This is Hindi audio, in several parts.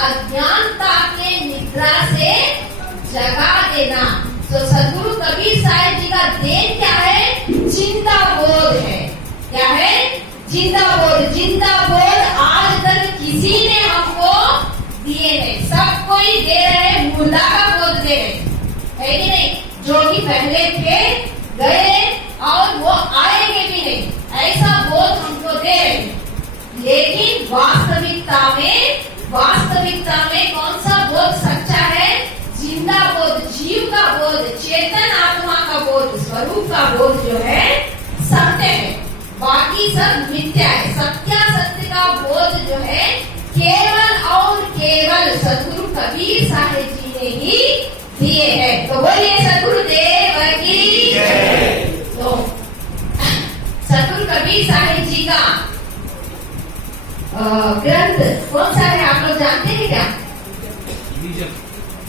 अज्ञानता के निद्रा से जगा देना। तो सदगुरु कबीर साहिब जी का देन क्या है? चिंता बोध है। क्या है? चिंता बोध। चिंता बोध आज तक किसी ने हमको दिए नहीं, सब कोई दे रहे, मुर्दा का बोध दे रहे, है कि नहीं? जो कि पहले थे, गए और वो आएंगे भी नहीं, ऐसा बोध हमको दे रहे। लेकिन वास्तविकता में कौन सा बोध सच्चा है? जिंदा बोध, जीव का बोध, चेतन आत्मा का बोध, स्वरूप का बोध जो है सत्य है, बाकी सब मिथ्या है। सत्य का बोध जो है केवल और केवल सदगुरु कबीर साहिब जी ने ही दिए हैं। तो बोलिए सदगुरुदेव की जय। तो सदगुरु कबीर साहिब जी का ग्रंथ कौन सा है आप लोग जानते हैं क्या?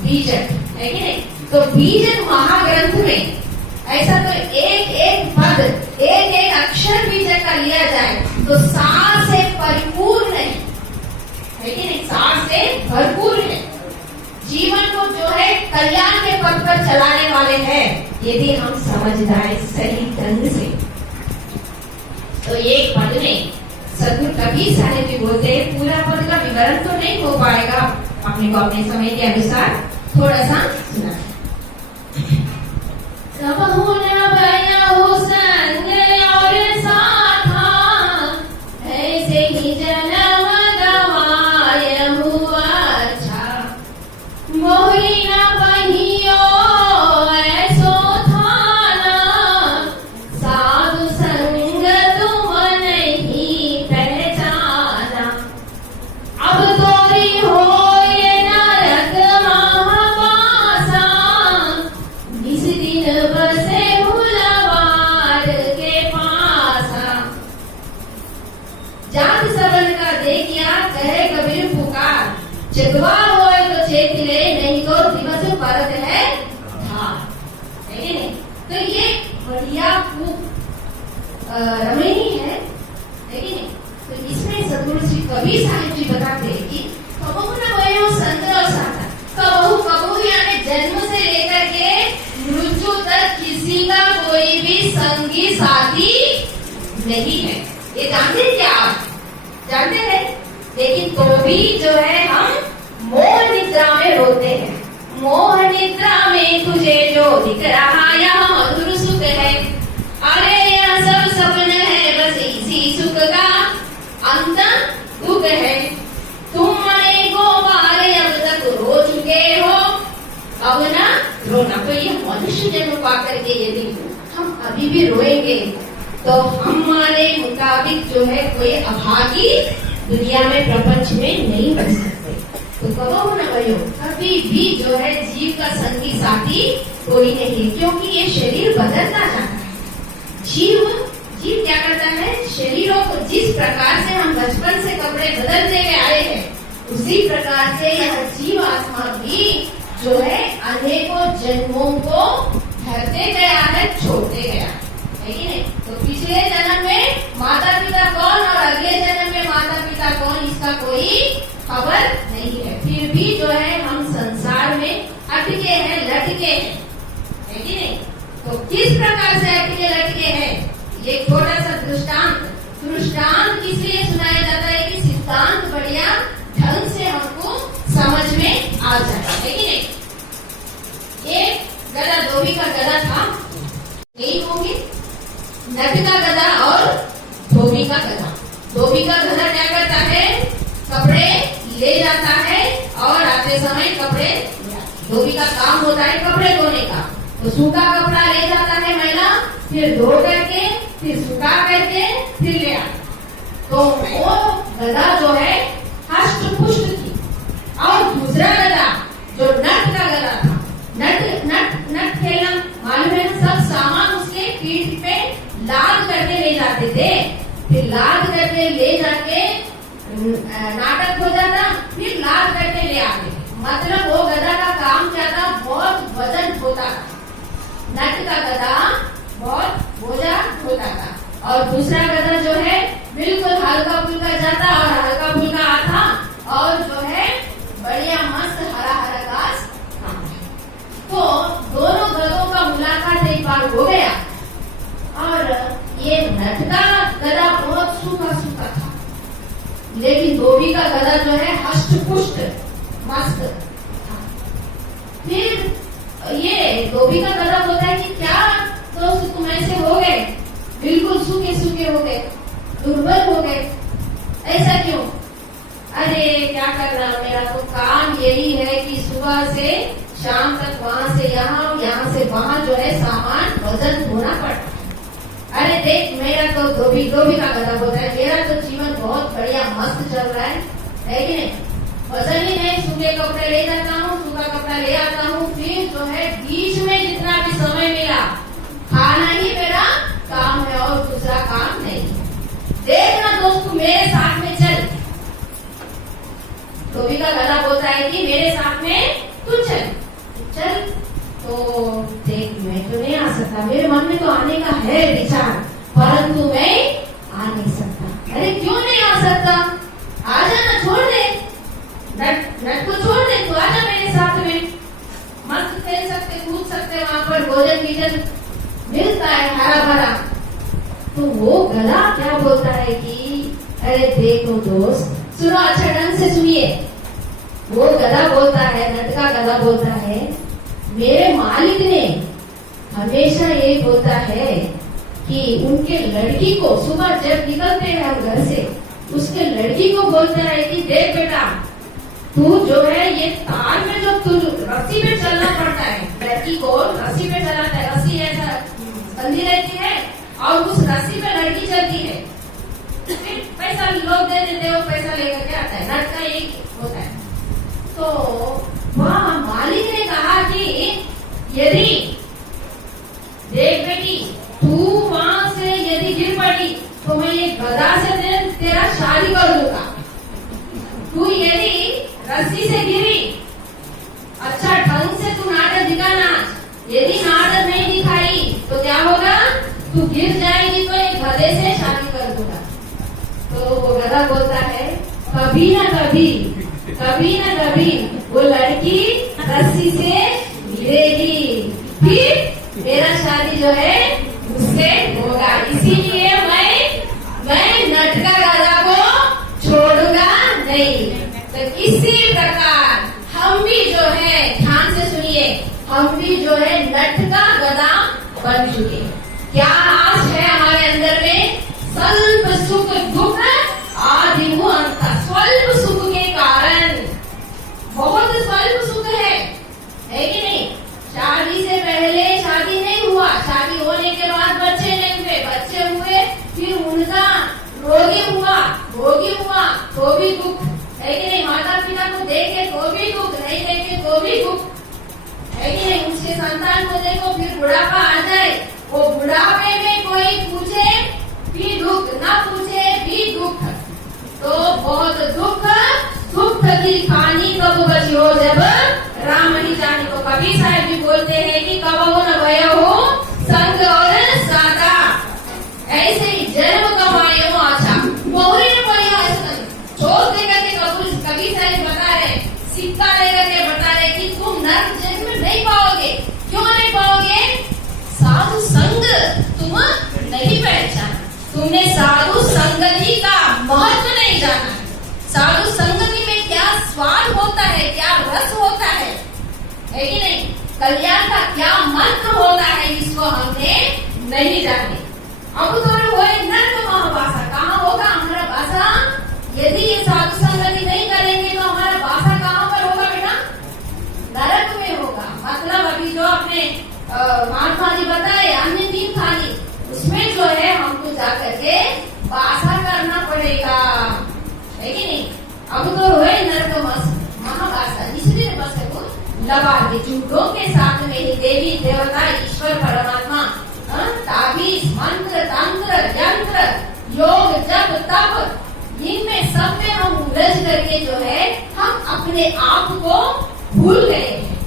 बीजक है कि नहीं? तो बीजक महाग्रंथ में ऐसा तो एक पद, एक अक्षर बीजक का लिया जाए तो सार से परिपूर्ण है कि नहीं? सार से भरपूर है। जीवन को जो है कल्याण के पथ पर चलाने वाले हैं, यदि हम समझ जाए सही ढंग से। तो एक पद में सदगुरु कबीर साहिब जी बोलते हैं, पूरा पद का विवरण तो नहीं हो पाएगा, अपने को अपने समय के अनुसार थोड़ा सा सुना। कबहू न भयहु संग और साथा, ऐसे ही जन्म गवायहु अच्छा। मोहि न पहियो ऐसो थाना, साधु संग तुम नहीं पहचाना। अब तोरी होए नरक महापासा, इस दिन बसे भुलवार के पासा। जात सबन का देखिया कहे कबीर पुकार, चकवा होए तो चेत ले, नहीं तो दिवस परत है धार। है कि नहीं? तो ये बढ़िया रमणीय है कि नहीं? तो इसमें सदगुरु श्री कबीर साहिब जी बताते हैं कि कबहू न भयो संग और साथा। कबहू यानी जन्म से लेकर के मृत्यु तक किसी का कोई भी संगी साथी नहीं है। ये जानते हैं क्या आप? जानते हैं? लेकिन तो भी जो है हम मोह निद्रा में रोते हैं। मोह निद्रा में तुझे जो दिख रहा यह मधुर सुख है, अरे यह सब सपन है, बस इसी सुख का अंत दुख है। तुम अनेकों बार अब तक रो चुके हो, अब ना रोना। तो ये मनुष्य जन्म पाकर के यदि हम अभी भी रोएंगे तो हमारे मुताबिक जो है कोई अभागी दुनिया में, प्रपंच में नहीं बन सकते। तो कबहू न भयो, कभी भी जो है जीव का संगी साथी कोई नहीं, क्योंकि ये शरीर बदलता जाता है। जीव क्या करता है? शरीरों को जिस प्रकार से हम बचपन से कपड़े बदलते हुए आए हैं, उसी प्रकार से यह जीव आत्मा भी जो है अनेकों जन्मों को धरते गया है, छोड़ते गया है कि नहीं? तो पिछले जन्म में माता पिता कौन और अगले जन्म में माता पिता कौन, इसका कोई खबर नहीं है। फिर भी जो है हम संसार में अटके हैं, लटके हैं, है कि नहीं? तो किस प्रकार से अटके लटके हैं? ये छोटा सा दृष्टांत इसलिए सुनाया जाता है कि सिद्धांत बढ़िया ढंग से हमको समझ में आ जाए, है कि नहीं? एक गदा, धोबी का गदा था, यही होंगे, नट का गदा और धोबी का गदा। धोबी का गदा क्या करता है? कपड़े ले जाता है और आते समय कपड़े, धोबी का काम होता है कपड़े धोने का। तो सूखा कपड़ा ले जाता है मैला, फिर धो करके, फिर सुखा करके, फिर ले आता। तो वो गदा जो है हष्ट पुष्ट थी। और दूसरा गदा जो नट का गदा था, नट खेलना मालूम है, सब सामान उसके पीठ पे लाद करके ले जाते थे, फिर लाद करके ले जाके नाटक हो जाता, फिर लाद करके ले आते। मतलब वो गदा का काम क्या था? बहुत वजन होता था। नट का गदा बहुत बोझा होता था और दूसरा गदा जो है बिल्कुल हल्का फुल्का जाता और हल्का फुल्का आता और जो है लेकिन धोबी का गला जो है हष्ट पुष्ट मस्त। फिर ये धोबी का गला बोलता है कि क्या दोस्त तुम ऐसे हो गए, बिल्कुल सूखे सूखे हो गए, दुर्बल हो गए, ऐसा क्यों? अरे क्या करना, मेरा तो काम यही है कि सुबह से शाम तक वहाँ से यहाँ, यहाँ से वहाँ जो है सामान वजन ढोना पड़ता है। अरे देख, मेरा तो धोबी का गला बोलता है, मेरा तो जीवन बहुत बढ़िया मस्त चल रहा है कि नहीं? वजन ही नहीं, सूखे कपड़े ले जाता हूँ, सूखा कपड़ा ले आता हूँ, फिर जो है बीच में जितना भी समय मिला खाना ही मेरा काम है और दूसरा काम नहीं। देखना दोस्त, मेरे साथ में चल। धोबी का गला बोलता है कि मेरे साथ में तू चल। तो देख, मैं तो नहीं आ सकता, मेरे मन में तो आने का है विचार, परंतु मैं आ नहीं सकता। अरे क्यों नहीं आ सकता? आ जाना, छोड़ दे, नट को छोड़ दे, तू आजा मेरे साथ में, मस्त खेल सकते, कूद सकते, वहाँ पर भोजन भीजन मिलता है हरा भरा। तो वो गला क्या बोलता है कि अरे देखो दोस्त, सुनो अच्छा ढंग से सुनिए। वो गला बोलता है, नट का गला बोलता है, मेरे मालिक ने हमेशा ये बोलता है कि उनके लड़की को सुबह जब निकलते हैं हम घर से, उसके लड़की को बोलता है कि देख बेटा, तू जो है ये तार में जो तू रस्सी पे चलना पड़ता है, लड़की को रस्सी पे चलाता है, रस्सी ऐसा बंधी रहती है और उस रस्सी पे लड़की चलती है, फिर पैसा लोग दे देते हो, पैसा लेकर के आता है, नट का एक होता है। तो वहाँ मालिक ने कहा कि यदि देख बेटी, तू वहाँ से यदि गिर पड़ी तो मैं ये गधा से तेरा शादी कर दूंगा। तू यदि रस्सी से गिरी, अच्छा ढंग से तू नाटक दिखाना, यदि नाटक नहीं दिखाई तो क्या होगा, तू गिर जाएगी तो एक गधे से शादी कर दूंगा। तो वो गधा बोलता है, कभी ना कभी वो लड़की रस्सी से गिरेगी, फिर मेरा शादी जो है उससे होगा। इसीलिए मैं नट का गधा को छोड़ूंगा नहीं। तो इसी प्रकार हम भी जो है, ध्यान से सुनिए, हम भी जो है नट का गधा बन चुके। क्या आस है हमारे अंदर में? स्वल्प सुख दुख आदि अंत। स्वल्प सुख के कारण, बहुत स्वल्प सुख है कि नहीं? शादी से पहले शादी नहीं हुआ, शादी होने के बाद बच्चे नहीं हुए, बच्चे हुए फिर उनका रोगी हुआ तो भी दुख है कि नहीं? माता पिता को देखे तो भी दुख, नहीं देखे तो भी दुख है कि नहीं? उसके संतान को देखो, फिर बुढ़ापा आ जाए, वो बुढ़ापे में कोई पूछे भी दुख, ना पूछे भी दुख। तो बहुत दुख की कहानी कब बची हो, जब राम ही जाने को। कबीर साहब भी बोलते हैं कि कब हो न भय हो संग और सादा, ऐसे ही जन्म कमाए हो आशा बहुरी न पड़ी हो ऐसा छोड़ देकर के। कबीर साहब बता रहे, सिक्का लेकर के बता रहे कि तुम नर्क जन्म नहीं पाओगे। क्यों नहीं पाओगे? साधु संग तुम नहीं पहचाना, तुमने साधु संगति का महत्व नहीं जाना। साधु संगति में क्या स्वाद होता है, क्या रस होता है कि नहीं? कल्याण का क्या मंत्र होता है, इसको हमने नहीं जाने। अब तो वो नर्क महाभाषा कहाँ होगा हमारा भाषा? यदि ये साधु संगति नहीं करेंगे तो हमारा भाषा कहाँ पर होगा बेटा? नरक में होगा। मतलब अभी जो आपने महात्मा जी बताए अन्य 3 थाली, उसमें जो है हमको जाकर के भाषा करना पड़ेगा, है कि नहीं? अब तो है नरक महाभाषा, इसलिए बस वो लगा के झूठों के साथ में ही देवी देवता ईश्वर परमात्मा, ताबीज मंत्र तंत्र यंत्र योग जप तप, इनमें सब में हम उलझ करके जो है हम अपने आप को भूल गए हैं।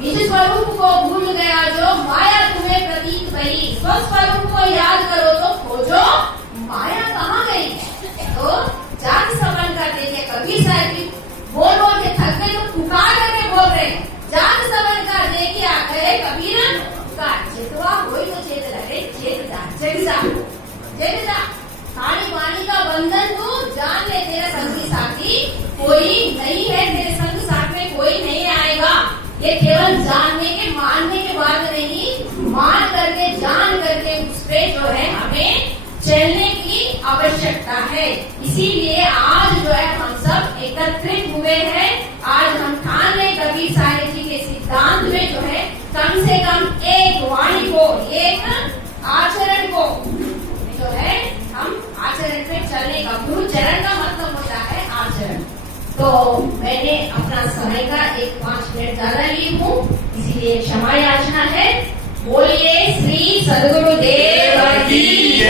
निज स्वरूप को भूल गया जो माया तुम्हें प्रतीत भई, स्वस्वरूप को याद करो तो खोजो माया कहाँ गई। तो जाग समन कर देखे कबीर साहब भी बोल के थक गए तो पुकार करके बोल रहे, जाग समन कर दे कि आखिर कबीर का चेतवा हो तो चेत रहे, चेत जा जग जा खानी पानी का बंधन तू जान ले, ये केवल जानने के मानने के बाद नहीं, मान करके जान करके उस पे जो है हमें चलने की आवश्यकता है। इसीलिए आज जो है हम सब एकत्रित हुए हैं। आज हम ठान रहे कबीर साहेब जी के सिद्धांत में जो है कम से कम एक वाणी को, एक आचरण को जो है हम आचरण पे चलने का, गुरु चरण का मतलब होता है आचरण। तो मैंने अपना समय का 5 मिनट ज्यादा ली हूँ, इसीलिए क्षमा याचना है। बोलिए श्री सद्गुरुदेव की